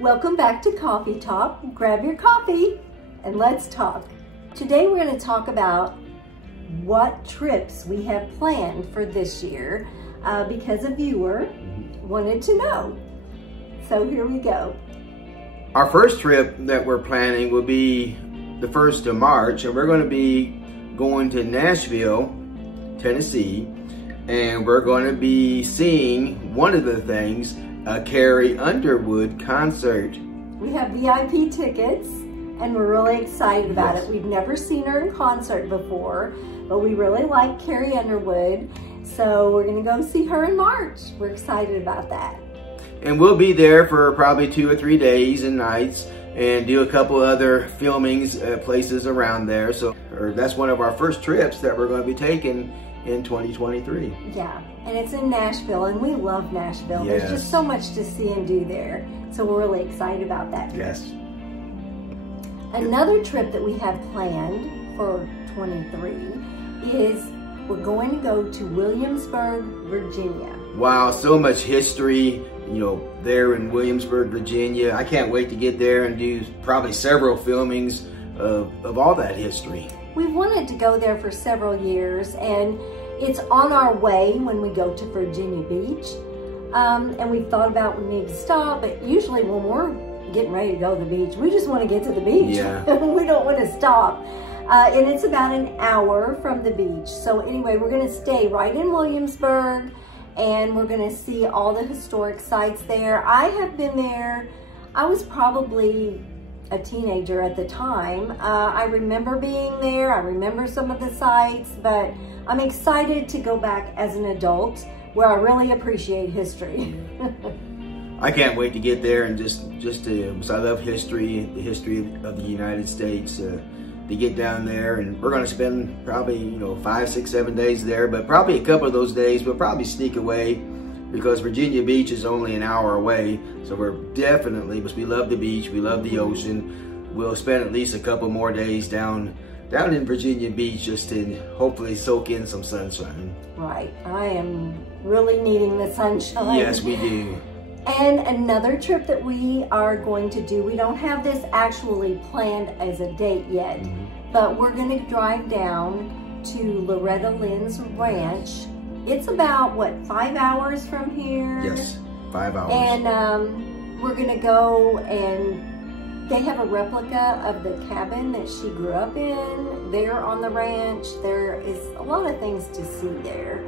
Welcome back to Coffee Talk. Grab your coffee and let's talk. Today we're going to talk about what trips we have planned for this year because a viewer wanted to know. So here we go. Our first trip that we're planning will be the 1st of March, and we're going to be going to Nashville, Tennessee, and we're going to be seeing one of the things, a Carrie Underwood concert. We have VIP tickets and we're really excited about it. We've never seen her in concert before, but we really like Carrie Underwood, so we're going to go see her in March. We're excited about that. And we'll be there for probably 2 or 3 days and nights and do a couple other filmings at places around there. So that's one of our first trips that we're going to be taking in 2023. Yeah, and it's in Nashville, and we love Nashville. Yes. There's just so much to see and do there, so we're really excited about that trip. Yes. Another trip that we have planned for 23 is we're going to go to Williamsburg, Virginia. Wow, so much history, you know, there in Williamsburg, Virginia. I can't wait to get there and do probably several filmings of all that history. We've wanted to go there for several years, and it's on our way when we go to Virginia Beach. And we thought about we need to stop, but usually when we're getting ready to go to the beach, we just want to get to the beach. Yeah. We don't want to stop. And it's about an hour from the beach. So anyway, we're going to stay right in Williamsburg, and we're going to see all the historic sites there. I have been there. I was probably a teenager at the time. I remember being there. I remember some of the sites, but I'm excited to go back as an adult where I really appreciate history. I can't wait to get there and just to, I love history, the history of the United States, to get down there. And we're going to spend probably, you know, 5, 6, 7 days there, but probably a couple of those days we'll probably sneak away because Virginia Beach is only an hour away. So we're definitely, because we love the beach, we love the ocean, we'll spend at least a couple more days down in Virginia Beach just to hopefully soak in some sunshine. Right, I am really needing the sunshine. Yes, we do. And another trip that we are going to do, we don't have this actually planned as a date yet, but we're going to drive down to Loretta Lynn's ranch. It's about, what, 5 hours from here? Yes, 5 hours. And we're going to go, and they have a replica of the cabin that she grew up in there on the ranch. There is a lot of things to see there.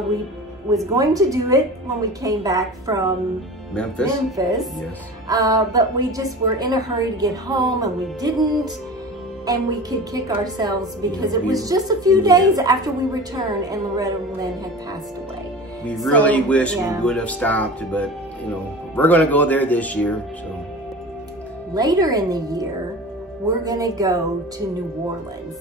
We was going to do it when we came back from Memphis. Yes. But we just were in a hurry to get home, and we didn't. And we could kick ourselves because it was just a few days after we returned and Loretta Lynn had passed away. We really wish we would have stopped, but you know, we're going to go there this year. So later in the year, we're going to go to New Orleans.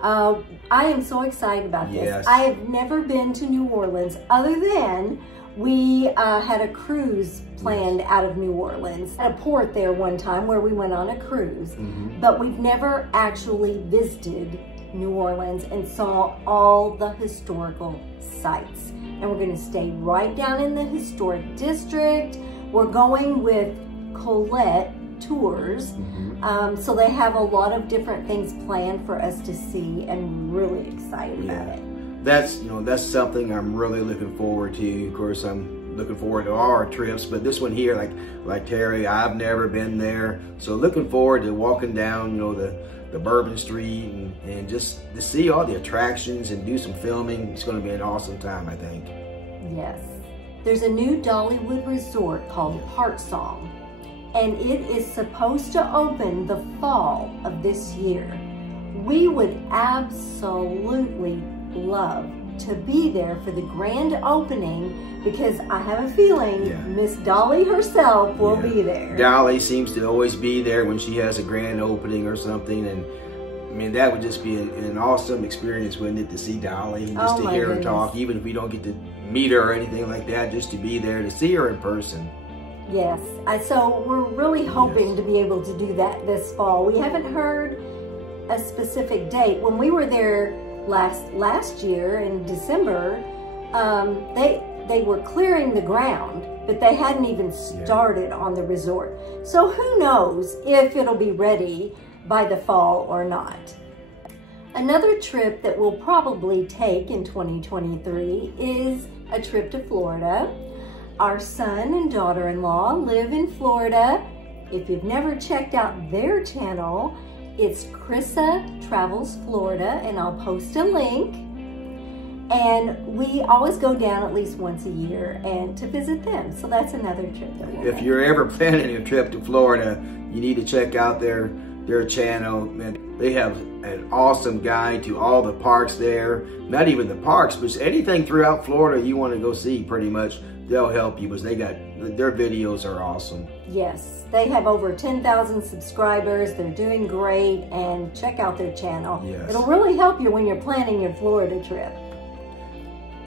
I am so excited about this. Yes. I have never been to New Orleans other than we had a cruise planned out of New Orleans at a port there one time where we went on a cruise, but we've never actually visited New Orleans and saw all the historical sites. And we're going to stay right down in the historic district. We're going with Colette Tours, so they have a lot of different things planned for us to see, and really excited about it. That's, you know, that's something I'm really looking forward to. Of course, I'm looking forward to all our trips, but this one here, like Terry, I've never been there, so looking forward to walking down, you know, the Bourbon Street and just to see all the attractions and do some filming. It's going to be an awesome time, I think. Yes. There's a new Dollywood resort called Heart Song, and it is supposed to open the fall of this year. We would absolutely love to be there for the grand opening because I have a feeling Miss Dolly herself will be there. Dolly seems to always be there when she has a grand opening or something, and I mean, that would just be an awesome experience, wouldn't it, to see Dolly and just to hear her talk, even if we don't get to meet her or anything like that, just to be there to see her in person. Yes, so we're really hoping to be able to do that this fall. We haven't heard a specific date. When we were there last year in December, they were clearing the ground, but they hadn't even started on the resort. So who knows if it'll be ready by the fall or not. Another trip that we'll probably take in 2023 is a trip to Florida. Our son and daughter-in-law live in Florida. If you've never checked out their channel, it's Krissa Travels Florida, and I'll post a link. And we always go down at least once a year and to visit them. So that's another trip that we'll make. If you're ever planning a trip to Florida, you need to check out their channel. And they have an awesome guide to all the parks there. Not even the parks, but anything throughout Florida you want to go see, pretty much, they'll help you because their videos are awesome. Yes, they have over 10,000 subscribers. They're doing great, and check out their channel. Yes. It'll really help you when you're planning your Florida trip.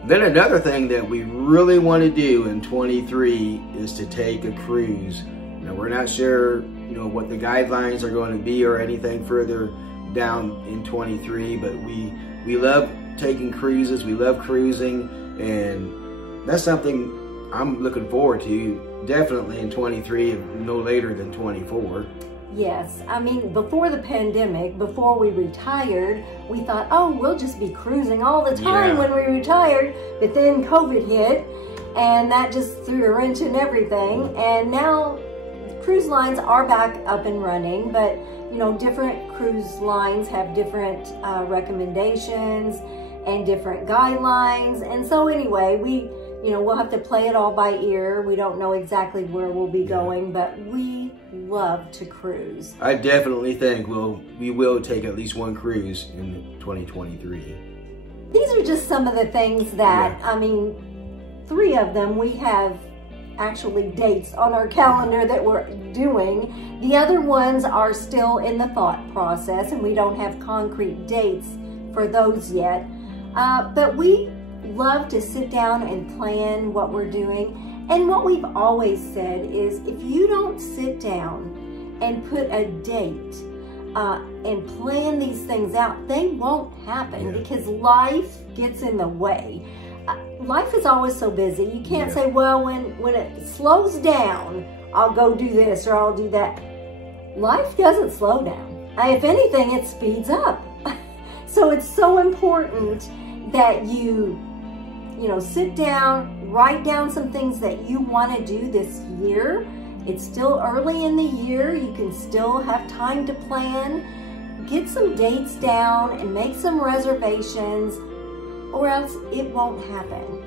Then another thing that we really want to do in 23 is to take a cruise. Now, we're not sure, what the guidelines are going to be or anything further down in 23, but we love taking cruises. We love cruising, and that's something I'm looking forward to definitely in 23, no later than 24. Yes, I mean, before the pandemic, before we retired, we thought, oh, we'll just be cruising all the time when we retired. But then COVID hit, and that just threw a wrench in everything. And now cruise lines are back up and running, but different cruise lines have different recommendations and different guidelines. And so anyway, we'll have to play it all by ear. We don't know exactly where we'll be going, but we love to cruise. I definitely think we will take at least one cruise in 2023. These are just some of the things that, I mean, 3 of them we have actually dates on our calendar that we're doing. The other ones are still in the thought process, and we don't have concrete dates for those yet. But we love to sit down and plan what we're doing. And what we've always said is, if you don't sit down and put a date and plan these things out, they won't happen because life gets in the way. Life is always so busy. You can't say, well, when it slows down, I'll go do this or I'll do that. Life doesn't slow down. If anything, it speeds up. So it's so important that you sit down, write down some things that you want to do this year. It's still early in the year. You can still have time to plan. Get some dates down and make some reservations, or else it won't happen.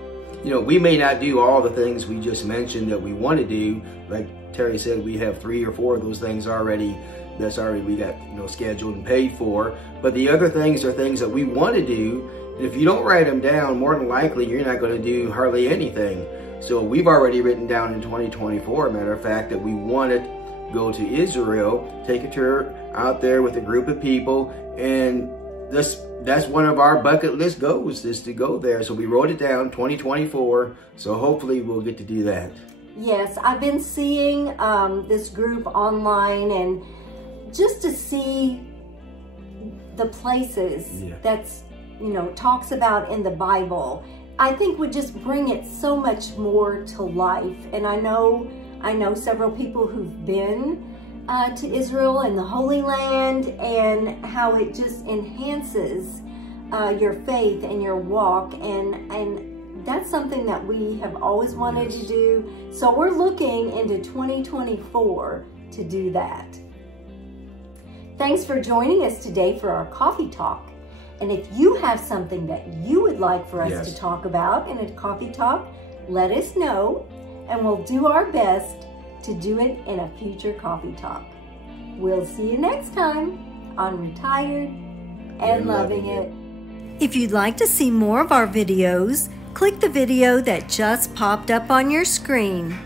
We may not do all the things we just mentioned that we want to do. Like Terry said, we have 3 or 4 of those things already. We got scheduled and paid for. But the other things are things that we want to do. And if you don't write them down, more than likely you're not going to do hardly anything. So we've already written down in 2024, matter of fact, that we want to go to Israel, take a tour out there with a group of people, and that's one of our bucket list goals, is to go there. So we wrote it down, 2024. So hopefully we'll get to do that. Yes, I've been seeing this group online, and just to see the places that's talks about in the Bible, I think would just bring it so much more to life. And I know several people who've been to Israel and the Holy Land, and how it just enhances your faith and your walk, and that's something that we have always wanted to do. So we're looking into 2024 to do that. Thanks for joining us today for our coffee talk. And if you have something that you would like for us to talk about in a coffee talk, let us know, and we'll do our best to do it in a future coffee talk. We'll see you next time on Retired and Loving It. If you'd like to see more of our videos, click the video that just popped up on your screen.